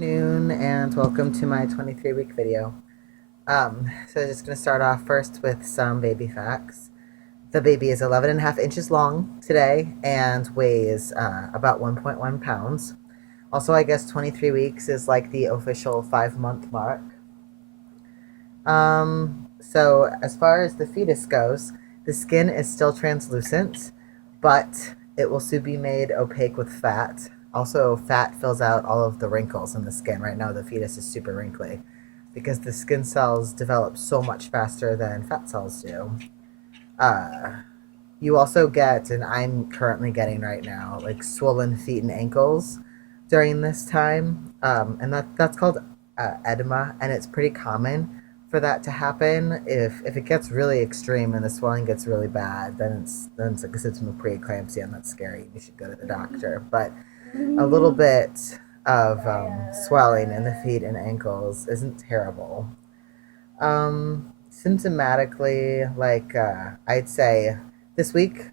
Afternoon and welcome to my 23-week video. So I'm just going to start off first with some baby facts. The baby is 11 and a half inches long today and weighs about 1.1 pounds. Also, I guess 23 weeks is like the official 5-month mark. So as far as the fetus goes, the skin is still translucent, but it will soon be made opaque with fat. Also, fat fills out all of the wrinkles in the skin. Right now, the fetus is super wrinkly because the skin cells develop so much faster than fat cells do. You also get, and I'm currently getting right now, like swollen feet and ankles during this time. And that's called edema, and it's pretty common for that to happen. If it gets really extreme and the swelling gets really bad, then it's like a symptom of preeclampsia, and that's scary. You should go to the doctor. But a little bit of swelling in the feet and ankles isn't terrible. Symptomatically, like I'd say this week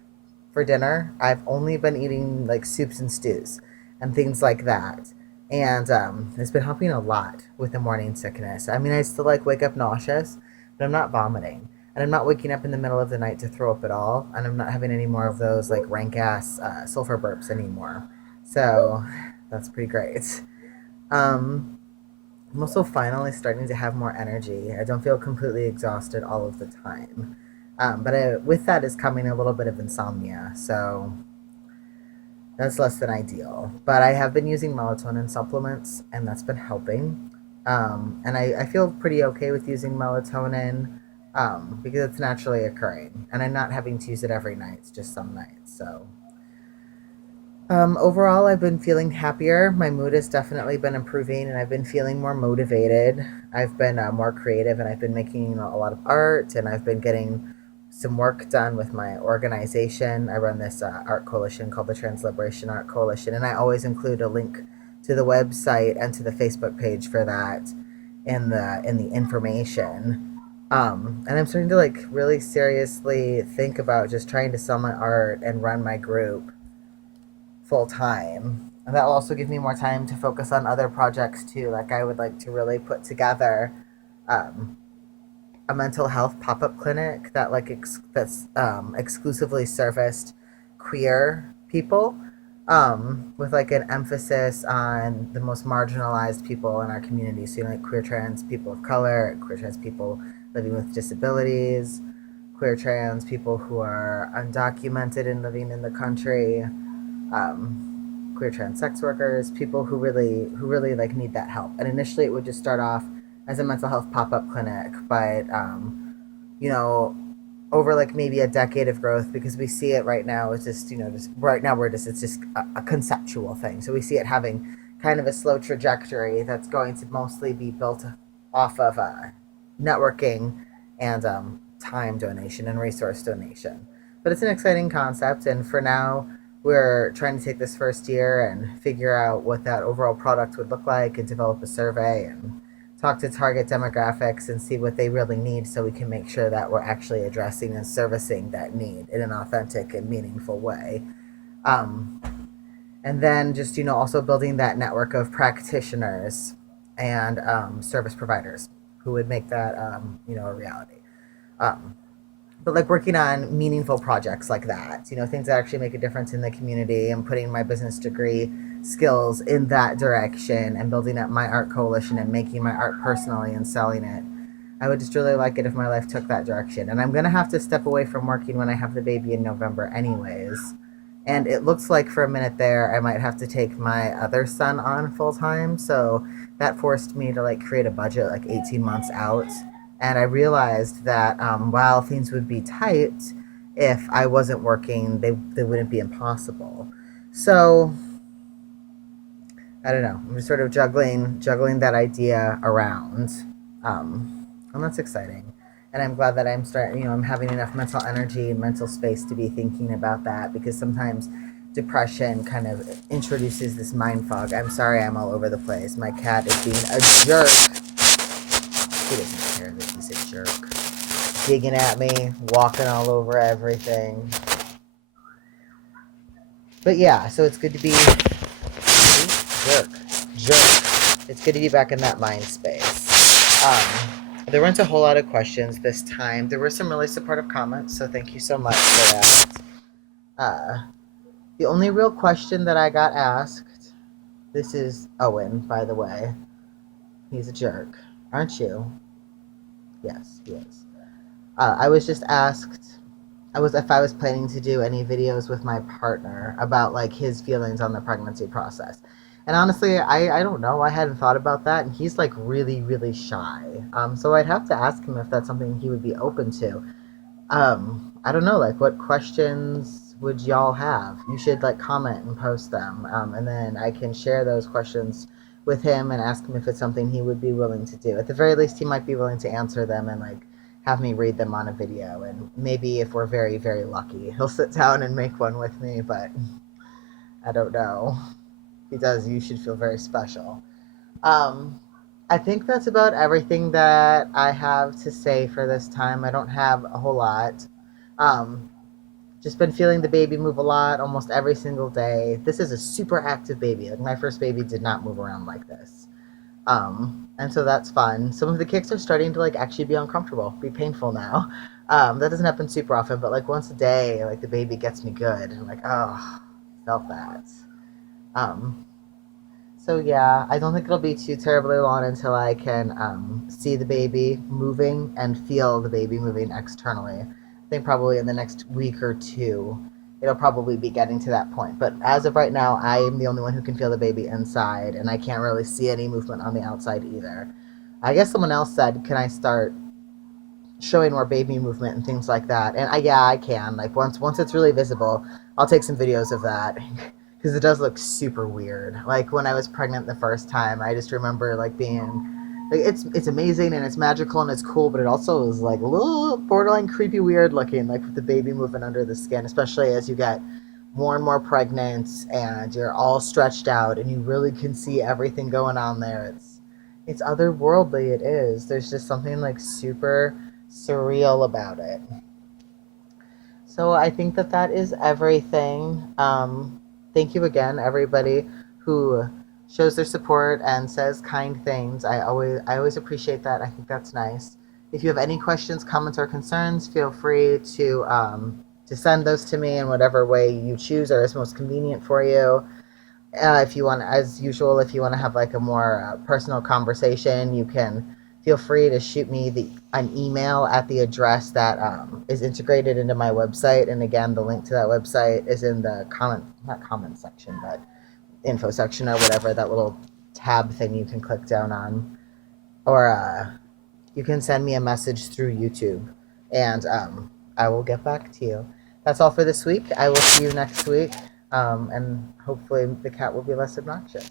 for dinner, I've only been eating like soups and stews and things like that. And it's been helping a lot with the morning sickness. I mean, I still like wake up nauseous, but I'm not vomiting. And I'm not waking up in the middle of the night to throw up at all. And I'm not having any more of those like rank ass sulfur burps anymore. So that's pretty great. I'm also finally starting to have more energy. I don't feel completely exhausted all of the time. But with that is coming a little bit of insomnia. So that's less than ideal. But I have been using melatonin supplements, and that's been helping. And I feel pretty okay with using melatonin because it's naturally occurring. And I'm not having to use it every night. It's just some nights. So overall, I've been feeling happier. My mood has definitely been improving, and I've been feeling more motivated. I've been more creative, and I've been making a lot of art, and I've been getting some work done with my organization. I run this art coalition called the Trans Liberation Art Coalition, and I always include a link to the website and to the Facebook page for that in the information. And I'm starting to like really seriously think about just trying to sell my art and run my group full time. And that will also give me more time to focus on other projects too. Like I would like to really put together a mental health pop-up clinic that that's exclusively serviced queer people, with like an emphasis on the most marginalized people in our community. So like queer trans people of color, queer trans people living with disabilities, queer trans people who are undocumented and living in the country, queer trans sex workers, people who really like need that help. And initially it would just start off as a mental health pop-up clinic, but over like maybe a decade of growth, because we see it right now, it's just right now it's just a conceptual thing. So we see it having kind of a slow trajectory that's going to mostly be built off of networking and time donation and resource donation. But it's an exciting concept, and for now we're trying to take this first year and figure out what that overall product would look like and develop a survey and talk to target demographics and see what they really need, so we can make sure that we're actually addressing and servicing that need in an authentic and meaningful way. And then just, also building that network of practitioners and service providers who would make that, a reality. But like working on meaningful projects like that, things that actually make a difference in the community, and putting my business degree skills in that direction and building up my art coalition and making my art personally and selling it. I would just really like it if my life took that direction. And I'm going to have to step away from working when I have the baby in November anyways. And it looks like for a minute there, I might have to take my other son on full time. So that forced me to like create a budget like 18 months out. And I realized that while things would be tight, if I wasn't working, they wouldn't be impossible. So I don't know. I'm just sort of juggling that idea around, and that's exciting. And I'm glad that I'm having enough mental energy and mental space to be thinking about that, because sometimes depression kind of introduces this mind fog. I'm sorry, I'm all over the place. My cat is being a jerk. He doesn't care that he's a jerk. Digging at me, walking all over everything. But yeah, so it's good to be jerk. It's good to be back in that mind space. There weren't a whole lot of questions this time. There were some really supportive comments, so thank you so much for that. The only real question that I got asked, this is Owen, by the way. He's a jerk, aren't you? Yes, he is. I was just asked if I was planning to do any videos with my partner about like his feelings on the pregnancy process. And honestly, I don't know. I hadn't thought about that, and he's like really, really shy. So I'd have to ask him if that's something he would be open to. I don't know, like what questions would y'all have? You should like comment and post them, and then I can share those questions with him and ask him if it's something he would be willing to do. At the very least, he might be willing to answer them and like have me read them on a video. And maybe if we're very, very lucky, he'll sit down and make one with me. But I don't know. If he does, you should feel very special. I think that's about everything that I have to say for this time. I don't have a whole lot. Um, just been feeling the baby move a lot almost every single day. This is a super active baby. Like my first baby did not move around like this. And so that's fun. Some of the kicks are starting to like actually be uncomfortable, be painful now. That doesn't happen super often, but like once a day, like the baby gets me good. I'm like, oh, felt that. Um, so yeah, I don't think it'll be too terribly long until I can see the baby moving and feel the baby moving externally. I think probably in the next week or two, it'll probably be getting to that point. But as of right now, I am the only one who can feel the baby inside, and I can't really see any movement on the outside either. I guess someone else said, can I start showing more baby movement and things like that? And yeah, I can. Like once it's really visible, I'll take some videos of that because it does look super weird. Like when I was pregnant the first time, I just remember like being like it's amazing and it's magical and it's cool, but it also is like a little borderline creepy weird looking, like with the baby moving under the skin, especially as you get more and more pregnant and you're all stretched out and you really can see everything going on there. It's otherworldly. It is. There's just something like super surreal about it. So I think that is everything. Thank you again, everybody who shows their support and says kind things. I always appreciate that. I think that's nice. If you have any questions, comments, or concerns, feel free to send those to me in whatever way you choose or is most convenient for you. If you want, as usual, if you want to have like a more personal conversation, you can feel free to shoot me an email at the address that is integrated into my website. And again, the link to that website is in the not comment section, but info section or whatever, that little tab thing you can click down on. Or you can send me a message through YouTube and I will get back to you. That's all for this week. I will see you next week. And hopefully the cat will be less obnoxious.